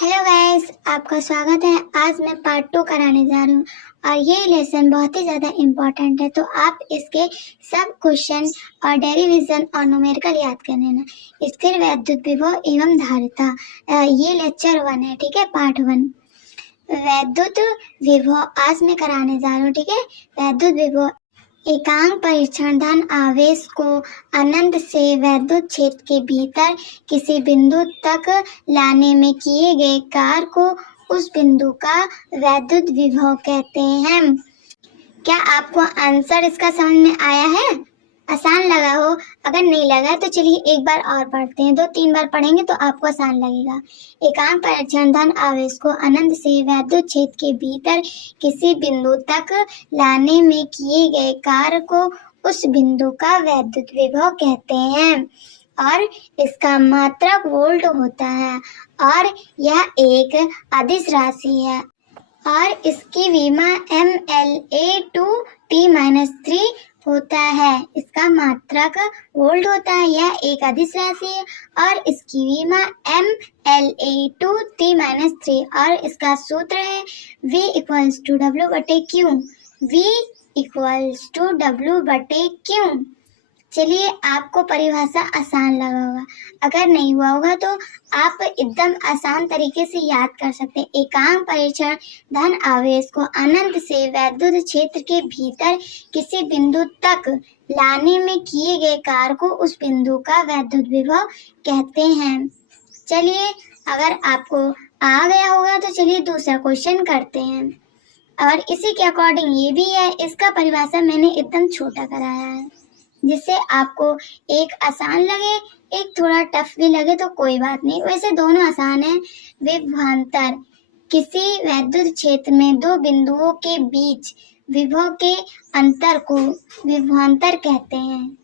Hello guys, आपका स्वागत है। आज मैं पार्ट 2 कराने जा रही हूँ और ये लेसन बहुत ही ज़्यादा इम्पोर्टेंट है, तो आप इसके सब क्वेश्चन और डेरिवेशन और न्यूमेरिकल याद कर लेना। स्थिर वैद्युत विभव एवं धारिता, ये लेक्चर 1 है, ठीक है, पार्ट 1। वैद्युत विभव आज मैं कराने जा रही हूँ, ठीक है। वैद्युत विभव एकांक परीक्षण धन आवेश को अनंत से वैद्युत क्षेत्र के भीतर किसी बिंदु तक लाने में किए गए कार्य को उस बिंदु का वैद्युत विभव कहते हैं। क्या आपको आंसर इसका समझ में आया है? आसान लगा हो? अगर नहीं लगा तो चलिए एक बार और पढ़ते हैं। 2-3 बार पढ़ेंगे तो आपको आसान लगेगा। एकांक परीक्षण धन आवेश को अनंत से वैद्युत क्षेत्र के भीतर किसी बिंदु तक लाने में किए गए कार्य को उस बिंदु का वैद्युत विभव कहते हैं और इसका मात्रक वोल्ट होता है और यह एक अदिश राशि है और इसकी विमा MLA2T-3 होता है। इसका मात्रक वोल्ट होता है, यह एक अदिश राशि है और इसकी विमा MLA2T-3 और इसका सूत्र है V equals to W/Q। V equals to W/Q। चलिए, आपको परिभाषा आसान लगा होगा। अगर नहीं हुआ होगा तो आप एकदम आसान तरीके से याद कर सकते हैं। एकांक परीक्षण धन आवेश को अनंत से वैद्युत क्षेत्र के भीतर किसी बिंदु तक लाने में किए गए कार्य को उस बिंदु का वैद्युत विभव कहते हैं। चलिए, अगर आपको आ गया होगा तो चलिए दूसरा क्वेश्चन करते हैं और इसी के अकॉर्डिंग ये भी है। इसका परिभाषा मैंने एकदम छोटा कराया है जिससे आपको एक आसान लगे, एक थोड़ा टफ भी लगे तो कोई बात नहीं, वैसे दोनों आसान है। विभवांतर, किसी वैद्युत क्षेत्र में दो बिंदुओं के बीच विभव के अंतर को विभवांतर कहते हैं,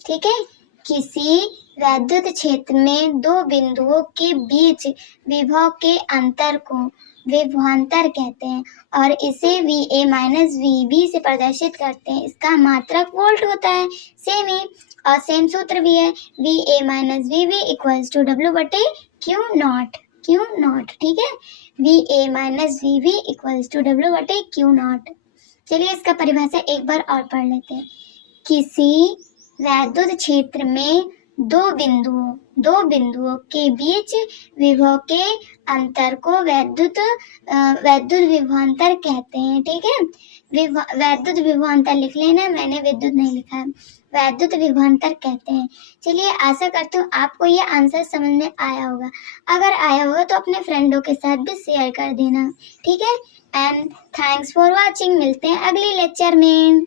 ठीक है। किसी वैद्युत क्षेत्र में दो बिंदुओं के बीच विभव के अंतर को विभवांतर कहते हैं और इसे VA माइनस VB से प्रदर्शित करते हैं। इसका मात्रक वोल्ट होता है, सेम ही और सेम सूत्र भी है VA minus VB equals to W/Q naught, Q naught, ठीक है। VA minus VB equals to W/Q naught. चलिए इसका परिभाषा एक बार और पढ़ लेते हैं। किसी वैद्युत क्षेत्र में दो बिंदुओं के बीच विभव के अंतर को वैद्युत विभवांतर कहते हैं, ठीक है। वैद्युत विभवांतर लिख लेना, मैंने विद्युत नहीं लिखा है, वैद्युत विभवांतर कहते हैं। चलिए, आशा करती हूँ आपको ये आंसर समझ में आया होगा। अगर आया होगा तो अपने फ्रेंडों के साथ भी शेयर कर देना, ठीक है। And thanks for watching. मिलते हैं अगले लेक्चर में।